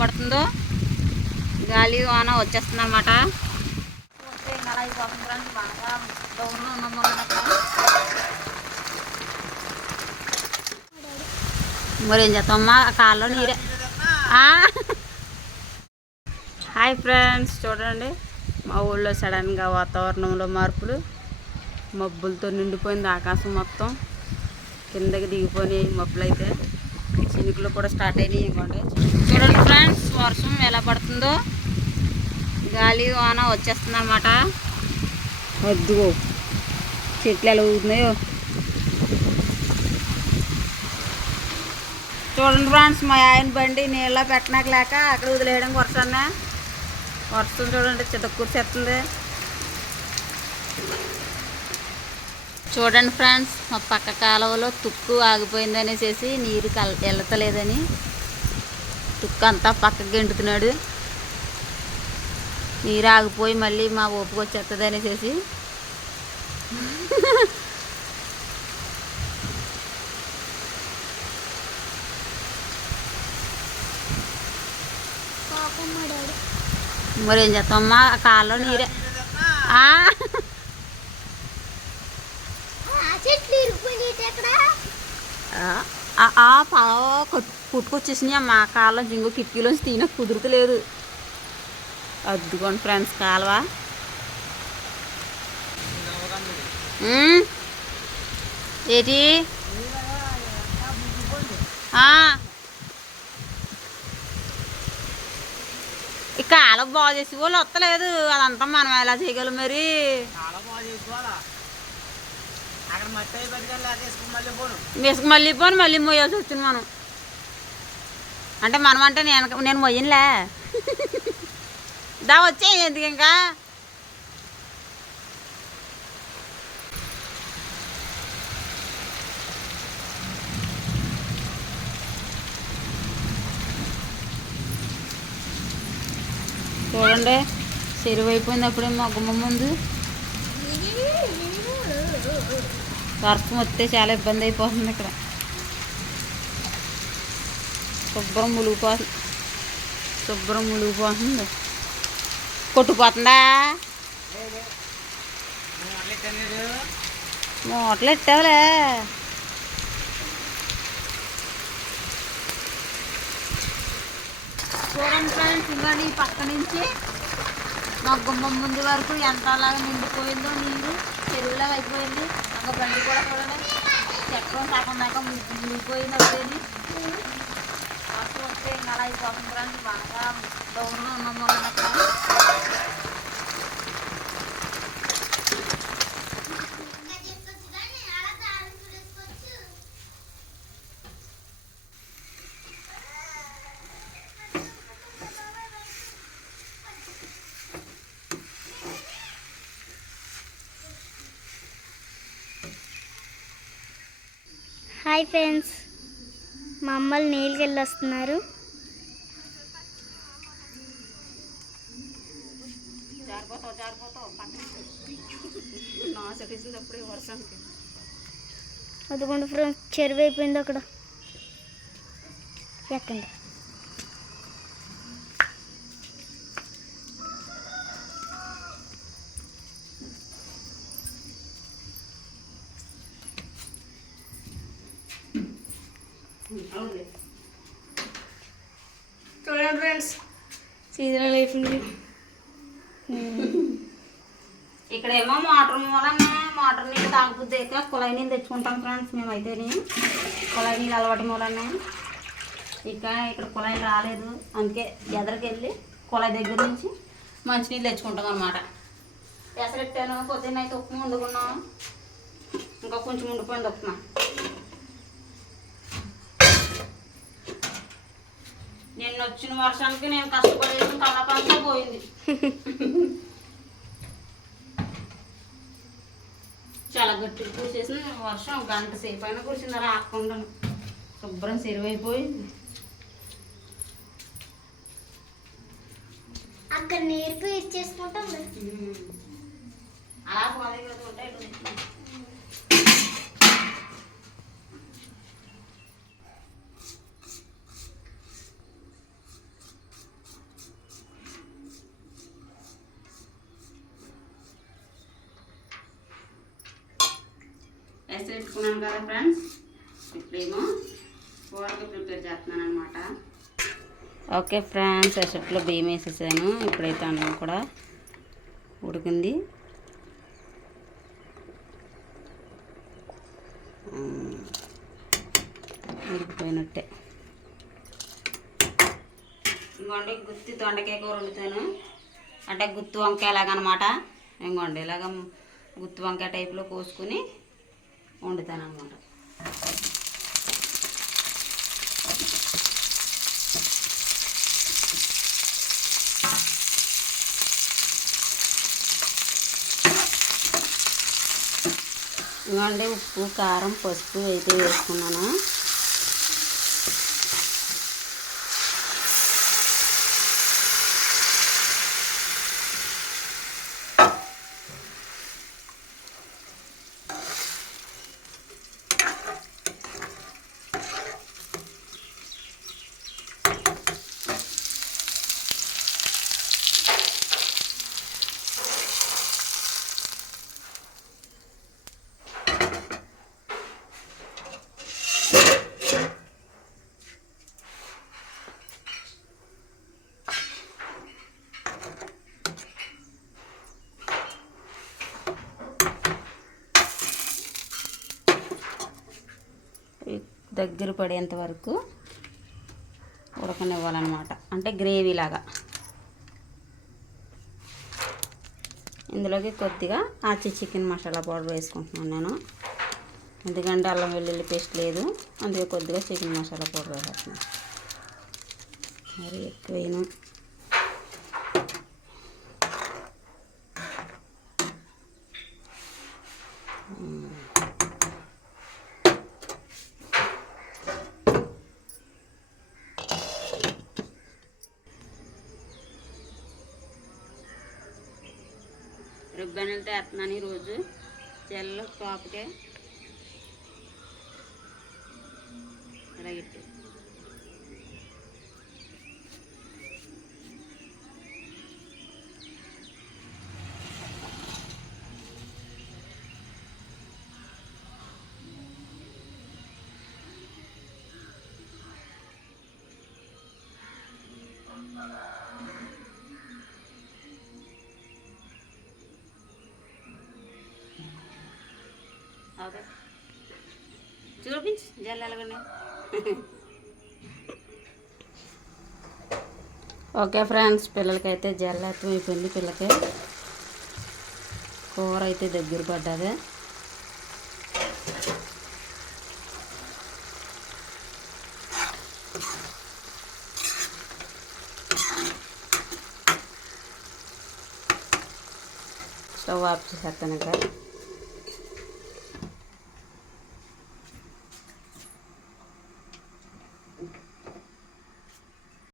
పడుతుందో గాలి వాన వచ్చేస్తుంది అన్నమాట. అలా అయిపోతుంది ఫ్రెండ్స్. బాగా దూరంలో ఉన్నాము మరి ఏం చేస్తామమ్మా కాల్లో నీరే. హాయ్ ఫ్రెండ్స్, చూడండి మా ఊళ్ళో సడన్గా వాతావరణంలో మార్పులు, మబ్బులతో నిండిపోయింది ఆకాశం మొత్తం. కిందకి దిగిపోయినాయి మబ్బులు, అయితే చినుకులు కూడా స్టార్ట్ అయినాయి. ఇవ్వండి చూడండి ఫ్రెండ్స్, వర్షం ఎలా పడుతుందో గాలి వాన వచ్చేస్తుంది అన్నమాట. వద్దుగో చెట్లు ఎలా ఊగుతున్నాయో చూడండి ఫ్రెండ్స్. మా ఆయన బండి నీళ్ళ పెట్టడానికి లేక అక్కడ వదిలేయడం వర్షం చూడండి చితక్కుర్చేస్తుంది. చూడండి ఫ్రెండ్స్, మా పక్క కాలువలో తుక్కు ఆగిపోయింది అనేసి నీరు వెళ్తలేదని తుక్కు అంతా పక్కకి గెంటుతున్నాడు. నీరు ఆగిపోయి మళ్ళీ మా ఓపుకు వచ్చేస్తుంది అనేసి మరి ఏం చేస్తామమ్మా కాల్లో నీరే. పుట్టుకొచ్చేసినాయి అమ్మ కాళ్ళ జింగు కిటికీలోంచి తీయనకు కుదురుతలేదు. అద్దుకోండి ఫ్రెండ్స్ కాలువ. ఏంటి ఈ కాలువ బాగు చేసి వాళ్ళు వస్తలేదు. అదంతా మనం ఎలా చేయగలం మరి. మిసుకు మళ్ళీ పోను మళ్ళీ మొయ్యాల్సి వచ్చింది మనం. అంటే మనం అంటే నేను మొయ్యనులే. దా వచ్చే ఎందుకు ఇంకా. చూడండి చెరువు అయిపోయింది అప్పుడే మా గుమ్మ ముందు. వర్షం వస్తే చాలా ఇబ్బంది అయిపోతుంది. ఇక్కడ శుభ్రం ములిగిపోతుంది. కొట్టుకుపోతుందా మోటలు ఎట్టావులే. చూడండి ఫ్రెండ్స్, ఇంకా ఈ పక్క నుంచి మా గుమ్మం ముందు వరకు ఎంత అలాగా నిండిపోయిందో నీరు. చెరువులాగా అయిపోయింది. ఒక బండి కూడా చూడండి చక్రం సగం దాకా మునిగిపోయినది. వర్షం వస్తే ఇంకా అలా అయిపోతుంది ఫ్రెండ్స్. బాగా దూరంలో ఉన్నాము అక్కడ. హాయ్ ఫ్రెండ్స్, మా అమ్మలు నీళ్ళకి వెళ్ళి వస్తున్నారు. అదిగోండి ఫ్రెండ్స్, చెరువు అయిపోయింది అక్కడ. ఎక్కండి. చూడండి ఫ్రెండ్స్, సీజనల్ అయిపోయింది. ఇక్కడేమో మోటార్ మూలనే మోటార్ నీళ్ళు తాగబుద్ది అయితే కుళాయి నీళ్ళు తెచ్చుకుంటాం ఫ్రెండ్స్. మేమైతేనే కుళాయి నీళ్ళు అలవాటు మూలనే. ఇక్కడ కుళాయి రాలేదు, అందుకే ఎదరికి వెళ్ళి కుళాయి దగ్గర నుంచి మంచినీళ్ళు తెచ్చుకుంటాం అన్నమాట. ఎసరెట్టాను పొద్దున్న అయితే ఉప్మా వండుకున్నాం. ఇంకా కొంచెం ఉండిపోయింది ఉప్మా. నిన్న వచ్చిన వర్షానికి నేను కష్టపడేసి కళ్ళపంతా పోయింది. చాలా గట్టిగా కూసేసిన వర్షం. గంట సేపు అయినా కురిసింది అలా ఆకుండా. శుభ్రం చెరువైపోయింది. అక్కడ నీరు ఇచ్చేసుకుంటాం అలా పోలేదు ఉంటాయి. పెట్టుకున్నాను కదా ఫ్రెండ్స్, ఇప్పుడేమో కూరకి ప్రిపేర్ చేస్తున్నాను అనమాట. ఓకే ఫ్రెండ్స్, ఎసట్లో బియ్యం వేసేసాను. ఇప్పుడైతే అన్నం కూడా ఉడికింది. ఉడికిపోయినట్టే. ఇంకోండి గుత్తి దొండకాయ కూర వండుతాను, అంటే గుత్తి వంకాయ లాగనమాట. ఇంకోండి ఇలాగ గుత్తి వంకాయ టైప్లో కోసుకుని వండుతాను అనమాట. ఇంకోండి ఉప్పు, కారం, పసుపు అయితే వేసుకున్నాను. దగ్గర పడేంత వరకు ఉడకనివ్వాలన్నమాట, అంటే గ్రేవీ లాగా. ఇందులోకి కొద్దిగా ఆచి చికెన్ మసాలా పౌడర్ వేసుకుంటున్నాను నేను, ఎందుకంటే అల్లం వెల్లుల్లి పేస్ట్ లేదు, అందుకే కొద్దిగా చికెన్ మసాలా పౌడర్ వేసేస్తున్నాను. మరి ఎక్కువైనా రుబ్బెనలతో వేస్తున్నాను ఈరోజు. చెల్ల పాపకే అలాగిట్టు. ఓకే, చూపించు జల్లు ఎలాగండి. ఓకే ఫ్రెండ్స్, పిల్లలకైతే జల్లు అయిపోయింది. పిల్లకి కూర అయితే దగ్గర పడ్డది. స్టవ్ ఆఫ్ చేసేస్తాను ఇంకా.